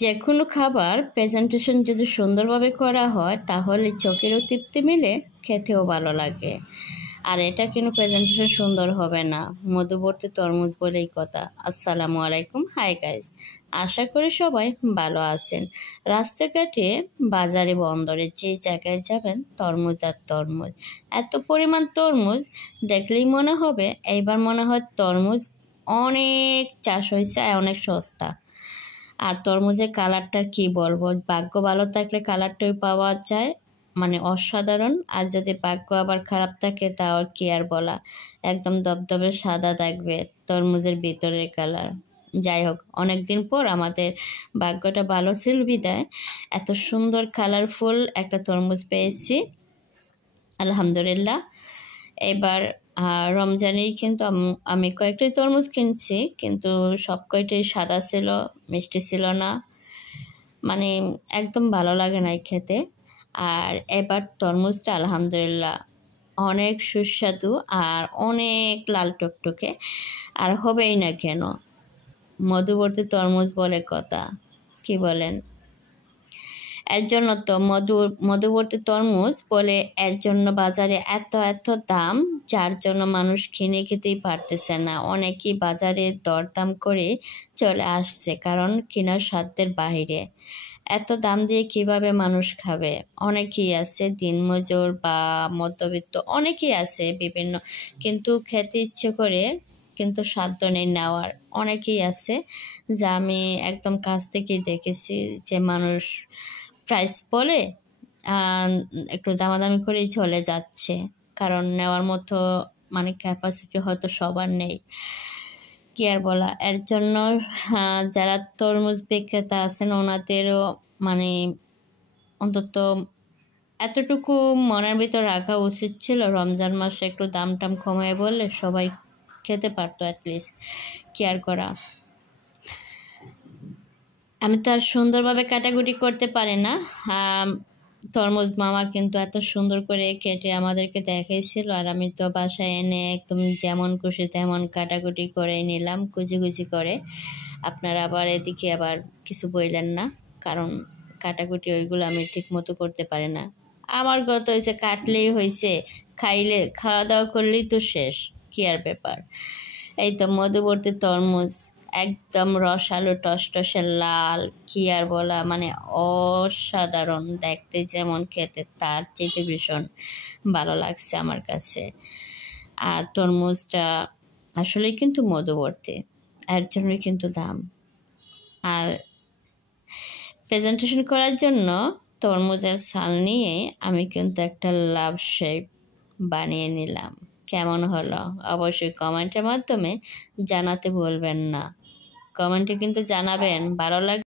যে কোনো খাবার প্রেজেন্টেশন যদি সুন্দরভাবে করা হয় তাহলে চোখেরও তৃপ্তি মিলে, খেতেও ভালো লাগে। আর এটা কিন্তু প্রেজেন্টেশন সুন্দর হবে না, মধুবর্তী তরমুজ বলেই কথা। আসসালামু আলাইকুম, হাই গাইস। আশা করি সবাই ভালো আছেন। রাস্তাঘাটে, বাজারে, বন্দরে যে জায়গায় যাবেন তরমুজ আর তরমুজ, এত পরিমাণ তরমুজ দেখলেই মনে হবে এইবার মনে হয় তরমুজ অনেক চাষ হয়েছে, অনেক সস্তা। আর তরমুজের কালারটা কি বলবো, ভাগ্য ভালো থাকলে কালারটাই পাওয়া যায়, মানে অসাধারণ। আর যদি ভাগ্য আবার খারাপ থাকে তাও কি আর বলা, একদম দবদবে সাদা থাকবে তরমুজের ভিতরের কালার। যাই হোক, অনেকদিন পর আমাদের ভাগ্যটা ভালো ছিল বিদায় এত সুন্দর কালারফুল একটা তরমুজ পেয়েছি, আলহামদুলিল্লাহ। এবার রমজানেই কিন্তু আমি কয়েকটাই তরমুজ কিনছি, কিন্তু সব কয়টাই সাদা ছিল, মিষ্টি ছিল না, মানে একদম ভালো লাগে নাই খেতে। আর এবার তরমুজটা আলহামদুলিল্লাহ অনেক সুস্বাদু আর অনেক লাল টকটকে। আর হবেই না কেন, মধুবর্তী তরমুজ বলে কথা, কি বলেন? এর জন্য তো মধুবর্তী তরমুজ বলে, এর জন্য বাজারে এত এত দাম, যার জন্য মানুষ কিনে খেতেই পারতেছে না। অনেকেই বাজারে দরদাম করে চলে আসছে, কারণ কেনার সাধ্যের বাইরে। এত দাম দিয়ে কিভাবে মানুষ খাবে? অনেকেই আছে দিনমজুর বা মধ্যবিত্ত, অনেকেই আছে বিভিন্ন, কিন্তু খেতে ইচ্ছে করে কিন্তু সাধ্য নেই নেওয়ার। অনেকেই আছে যা আমি একদম কাছ থেকেই দেখেছি, যে মানুষ প্রাইস বলে একটু দামাদামি করেই চলে যাচ্ছে, কারণ নেওয়ার মতো মানে ক্যাপাসিটি হয়তো সবার নেই, কি আর বলা। এর জন্য যারা তরমুজ বিক্রেতা আছেন ওনাদেরও মানে অন্তত এতটুকু মনের ভিতর রাখা উচিত ছিল, রমজান মাসে একটু দাম টাম কমায় বললে সবাই খেতে পারতো অ্যাটলিস্ট, কি আর করা। আমি তো আর সুন্দরভাবে কাটাকুটি করতে পারি না। তরমুজ মামা কিন্তু এত সুন্দর করে কেটে আমাদেরকে দেখাইছিল, আর আমি তো বাসায় এনে একদম যেমন খুশি তেমন কাটাকুটি করে নিলাম, কুচি কুচি করে। আপনারা আবার এদিকে আবার কিছু বললেন না, কারণ কাটাকুটি ওইগুলো আমি ঠিক মতো করতে পারি না। আমার গত হয়েছে কাটলেই হয়েছে, খাওয়া দাওয়া করলেই তো শেষ, কি আর ব্যাপার। এই তো মধুবর্তী তরমুজ একদম রসালো টসটসে লাল, কি আর বলা, মানে অসাধারণ দেখতে, যেমন খেতে তার চেয়ে ভীষণ ভালো লাগছে আমার কাছে। আর তরমুজটা আসলেই কিন্তু মধুবর্তী, এর জন্যই কিন্তু দাম। আর প্রেজেন্টেশন করার জন্য তরমুজের ছাল নিয়ে আমি কিন্তু একটা লাভ শেপ বানিয়ে নিলাম। কেমন হলো অবশ্যই কমেন্টের মাধ্যমে জানাতে ভুলবেন না। কমেন্টে কিন্তু জানাবেন, ভালো লাগে।